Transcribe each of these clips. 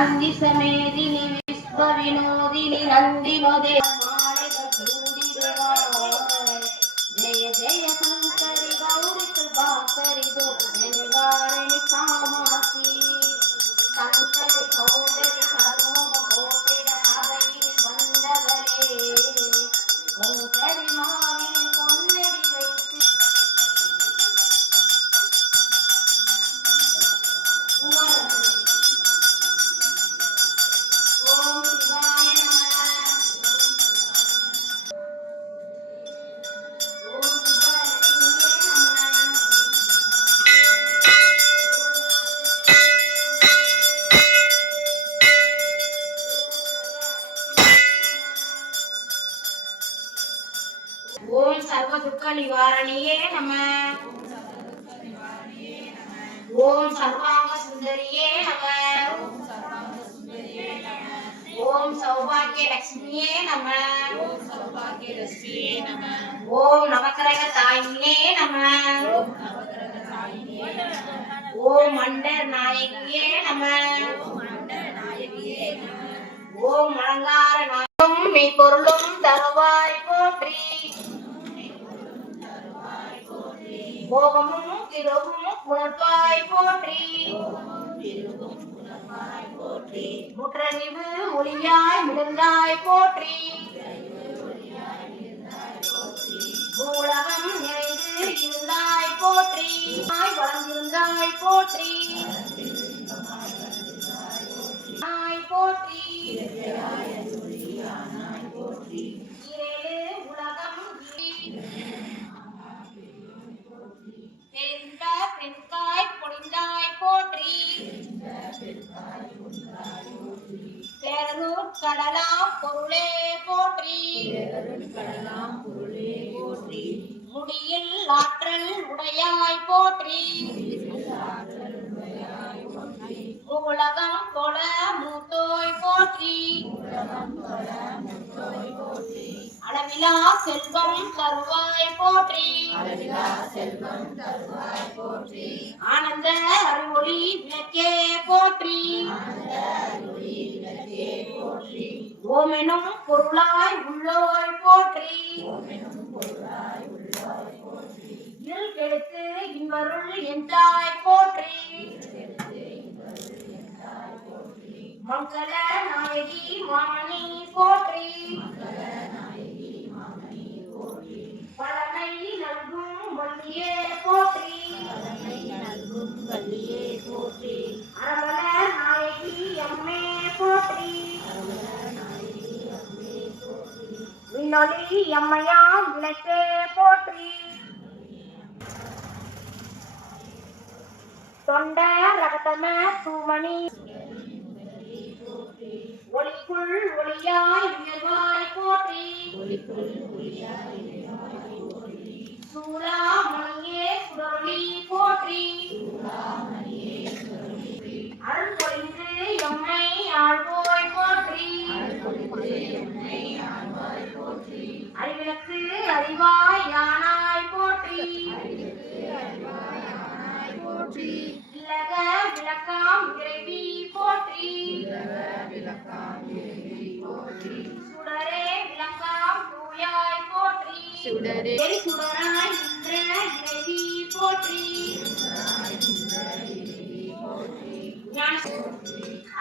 நந்தி சமேதினி விஸ்வ நிவாரணியே நம. ஓம் சர்வாங்க சுந்தரியே நம. ஓம் சௌபாகிய லட்சுமியே நம. ஓம் நவக்கிரக தாயினே நம. ஓம் மண்டர் நாயகியே நம. ஓம் அலங்கார நாயும் மெய்பொருளும் தருவாய் போற்றி. போகமும் திருவும் உணர்வாய் போற்றி. முற்றறிவு ஒளியாய் மிடந்தாய் போற்றி. பூலகம் நிறைந்து இருந்தாய் போற்றி. ஆய் வளர்ந்திருந்தாய் போற்றி. ஆய் போற்றி. பேரூர் கடலாம் பொருளே போற்றி. முடியில் ஆற்றல் உடையாய் போற்றி. உலகம் தொழ மூத்தோய் போற்றி. அளவிலா செல்வம் தருவாய் போற்றி. ஆனந்த அருளொளி விளக்கே போற்றி. ஓமெனும் பொருளாய் உள்ளோய் போற்றி. இல் கெடுத்து இன்வருள் என்றாய் போற்றி. மங்கள நாயகி மாமணி போற்றி. விண்ணொலி அம்மையாம் விளக்கே போற்றி. தொண்ட ரகதம தூமணி ஒளிக்குள் ஒளியாய் உயர்வாய் போற்றி. சூளாமணியே சுடரொளி போற்றி. இல்லக விளக்காம் இறைவி போற்றி. சுடரே விளக்காம் தூயாய் போற்றி. சுடரே. சுடராய் நின்ற இறைவி போற்றி.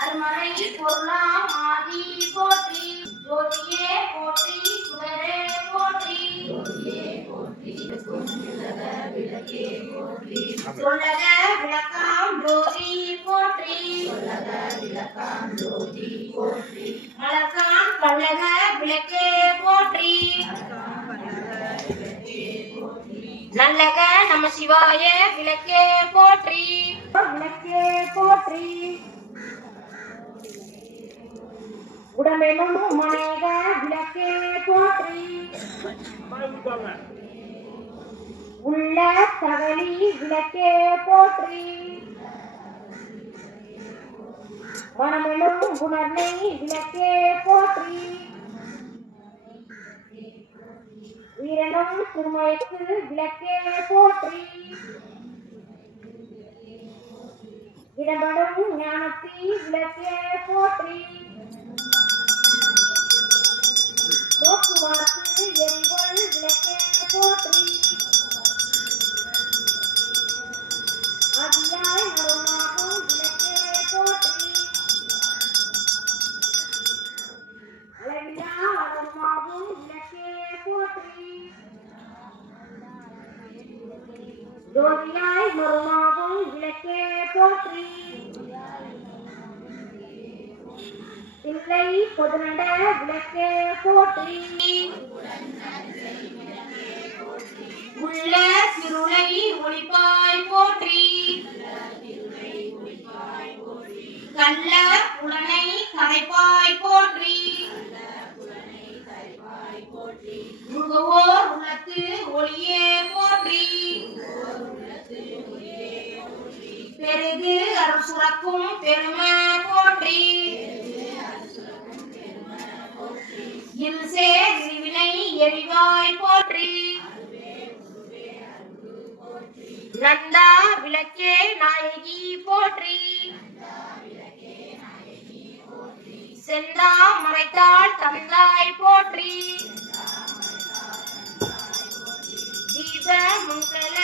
அருமறை பொருளாம் ஆதி போற்றி. ஜோதியே போற்றி சுடரே போற்றி. சொல்லக விளக்காம் மலக்காம் பல்லக விளக்கே போற்றி நல்லக நம்ம சிவாய விளக்கே போற்றி விளக்கே போற்றி உடம்பெனும் மனைக விளக்கே போற்றி உள்ள சகலி விளக்கே போற்றி. மனமெனும் உணர்னை விளக்கே போற்றி. உயிரெனும் திருமயக்கு விளக்கே போற்றி. இடம்படும் ஞானத்தி விளக்கே போற்றி. போக்குவார்த்து எரிவள் விளக்கே போற்றி. ஆதியாய் நடுமாகும் ஜோதியாய் மருமாவும் விளக்கே போற்றி இல்லை பொதுநட விளக்கே போற்றி உள்ள சிறுளை ஒளிப்பாய் போற்றி கள்ள உடனை கரைப்பாய் போற்றி ஓர் உள்ளத்து ஒளியே போற்றி. பெருகு அருள் சுரக்கும் பெருமை போற்றி. இல்சே வினை எரிவாய் போற்றி. நந்தா விளக்கே நாயகி போற்றி. செந்தா மறைத்தாள் தந்தாய் போற்றி. சிவமுகல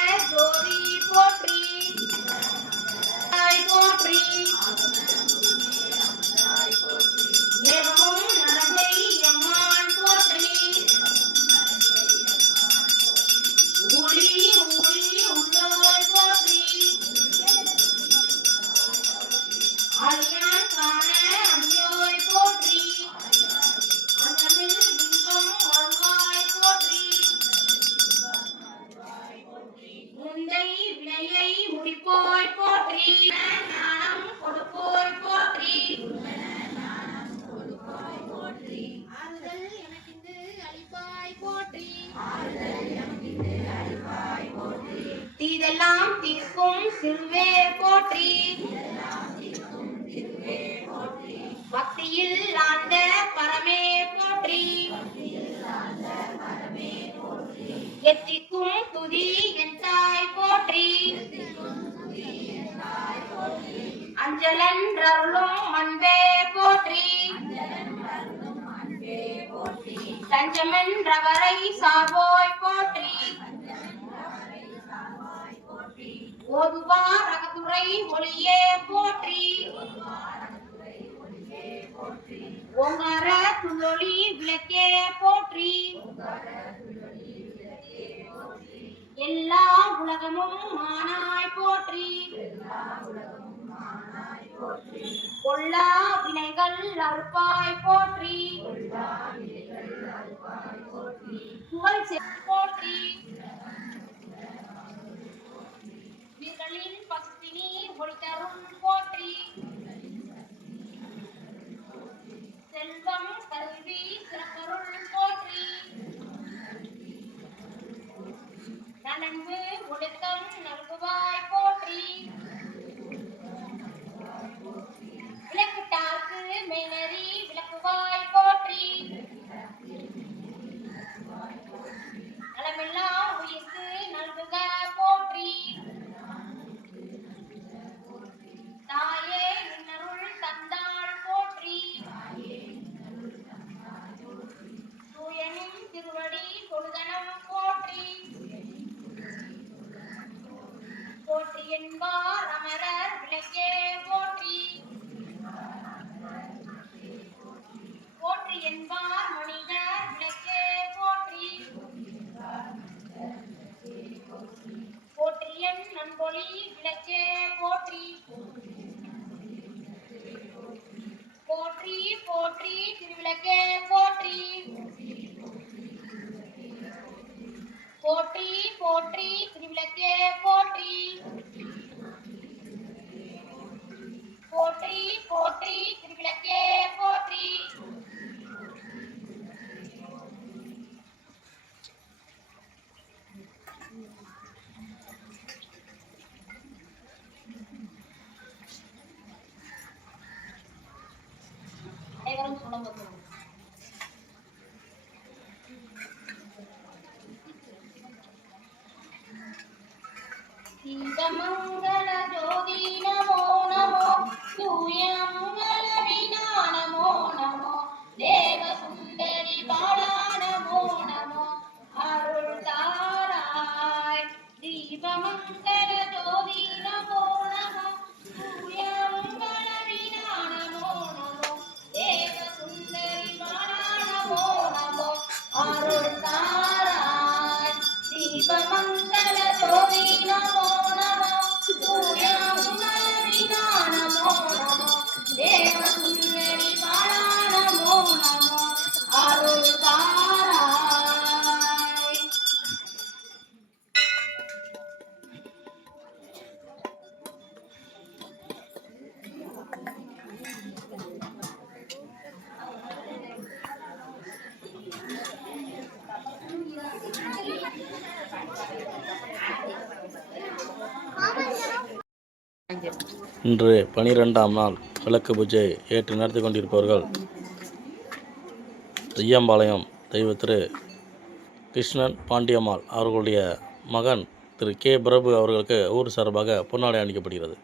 தீதெல்லாம் திக்கும் சிறுவே போற்றி. பக்தியில் ஆண்ட பரமே போற்றி. எத்திக்கும் துதி என் தாய் போற்றி. அஞ்சலன் அருளும் அன்பே போற்றி. தஞ்சமென்றவரை சாவோய் போற்றி. ஓதுவார் அகத்துறை ஒளியே போற்றி. ஒங்கர துந்தொளி விளக்கே போற்றி. எல்லா உலகமும் மானாய் போற்றி. கொல்லா வினைகள் அறுப்பாய் போற்றி. புகழ் போற்றி. உயிர்களின் பசினி ஒளி போற்றி. செல்வம் கல்வி சிறப்பருள் போற்றி. நலன்பு ஒழுக்கம் நல்குவாய் போற்றி. போற்றி போற்றி திருவிளக்கே போற்றி. போற்றி போற்றி திருவிளக்கே போற்றி. இன்று பனிரெண்டாம் நாள் விளக்கு பூஜை ஏற்று நடத்தி கொண்டிருப்பவர்கள் ஐயம்பாளையம் தெய்வ திரு கிருஷ்ணன் பாண்டியம்மாள் அவர்களுடைய மகன் திரு கே பிரபு அவர்களுக்கு ஊர் சார்பாக பொன்னாடை அணிக்கப்படுகிறது.